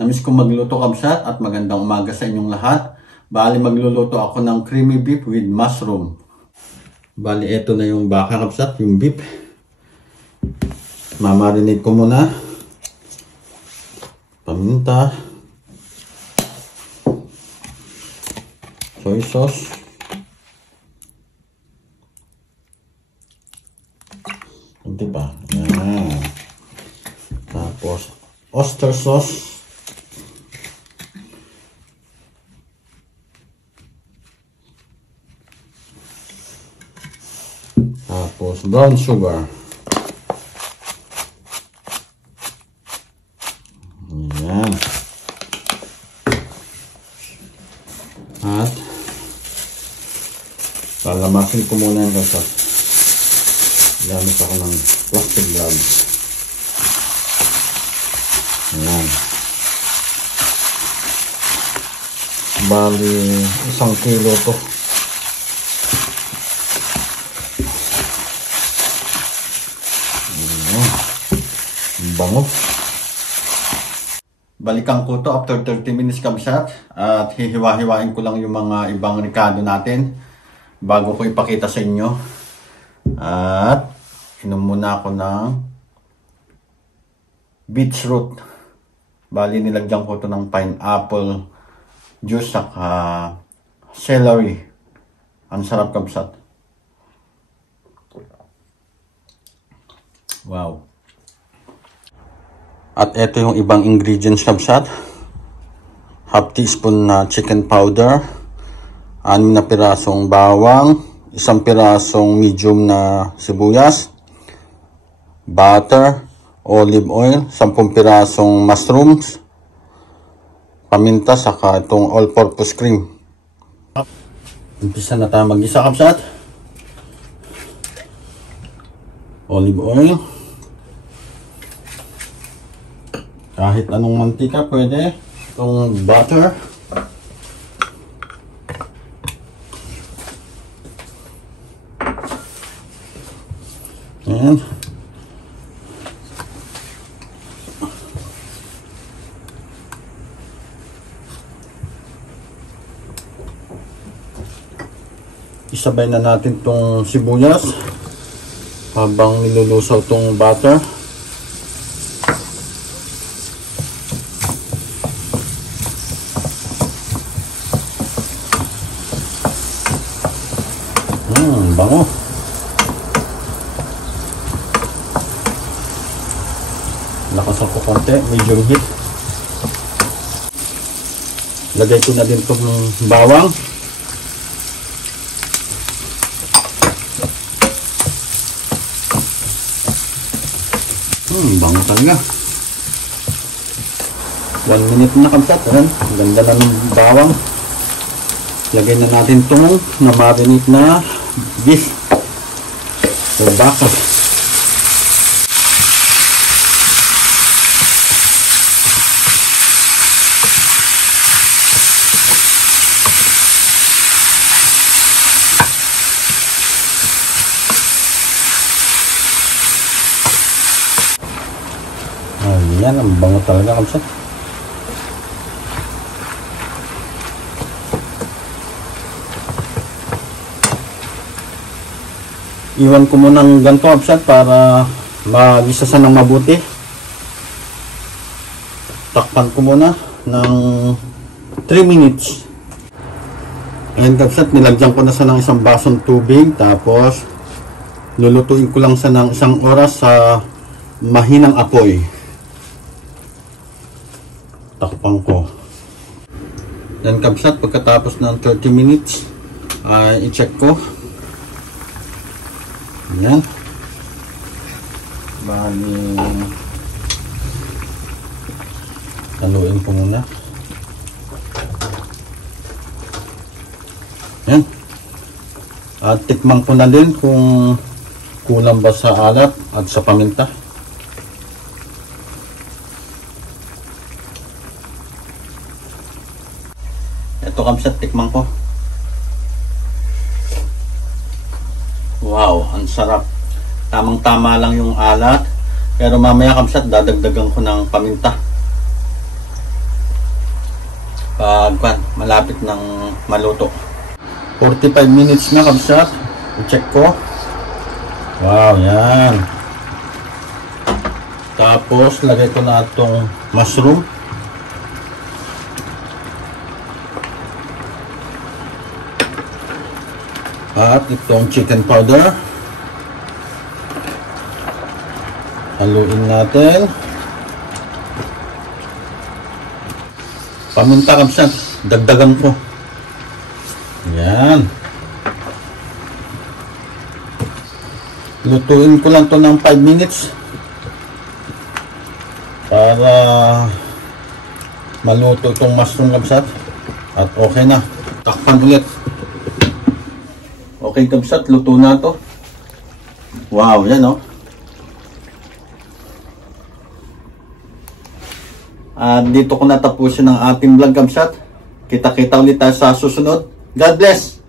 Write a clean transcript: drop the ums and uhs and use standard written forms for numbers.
Namiss ko magluto kabsat at magandang umaga sa inyong lahat. Bali magluluto ako ng creamy beef with mushroom. Bali ito na yung baka kabsat, yung beef. Mamarinate ko muna. Paminta. Soy sauce. Kunti pa. Yan. Tapos oyster sauce. Tapos brown sugar. Ayan. At palamasin ko muna yung kasat. Gamit ako ng plastic gloves. Ayan. Bali 1 kilo to. Bango. Balikan ko to after 30 minutes kabsat at hihiwa-hiwain ko lang yung mga ibang ricado natin bago ko ipakita sa inyo. At inom muna ako ng beetroot. Bali nilagyan ko to ng pineapple juice saka celery. Ang sarap kabsat. Wow. At ito yung ibang ingredients kabsat. Half teaspoon na chicken powder, 6 na pirasong bawang, 1 pirasong medium na sibuyas, butter, olive oil, 10 pirasong mushrooms, paminta, saka itong all-purpose cream. Umpisa na tayo mag-isa kabsat. Olive oil. Kahit anong mantika pwede. Itong butter. Ayan. Isabay na natin itong sibuyas habang nilulusaw itong butter. Bango. Lakasan ko konti, medium heat. Lagay ko na din itong bawang. Bango talaga. 1 minute na kabsat. Ganda na ng bawang. Lagay na natin itong na-marinate na beef o baka. Ayan, ang bango talaga kabsat. Iwan ko muna ng ganito kabsat para magisasan ng mabuti. Takpan ko muna ng 3 minutes. Ayan kabsat, nilagyan ko na sa ng 1 basong tubig. Tapos lulutuin ko lang sa ng 1 oras sa mahinang apoy. Takpan ko. Yan kabsat, pagkatapos ng 30 minutes ay i-check ko. Yan. Bali haluin ko muna. Yan. At tikman ko na din kung kulang ba sa alat at sa paminta. Ito kabsat, tikman ko. Wow, ang sarap. Tamang-tama lang yung alat. Pero mamaya kabsat, dadagdagan ko ng paminta. pag malapit ng maluto. 45 minutes na kabsat. I-check ko. Wow, yan. Tapos lagay ko na itong mushroom. At itong chicken powder. Haluin natin. Paminta kabsat. Dagdagan ko. Yan. Lutuin ko lang to ng 5 minutes para maluto itong mushroom kabsat. At okay na. Takpan ulit. Okay kabsat, luto na to. Wow, yan oh. At dito ko natapusin ang ating vlog kabsat. Kita-kita ulit tayo sa susunod. God bless!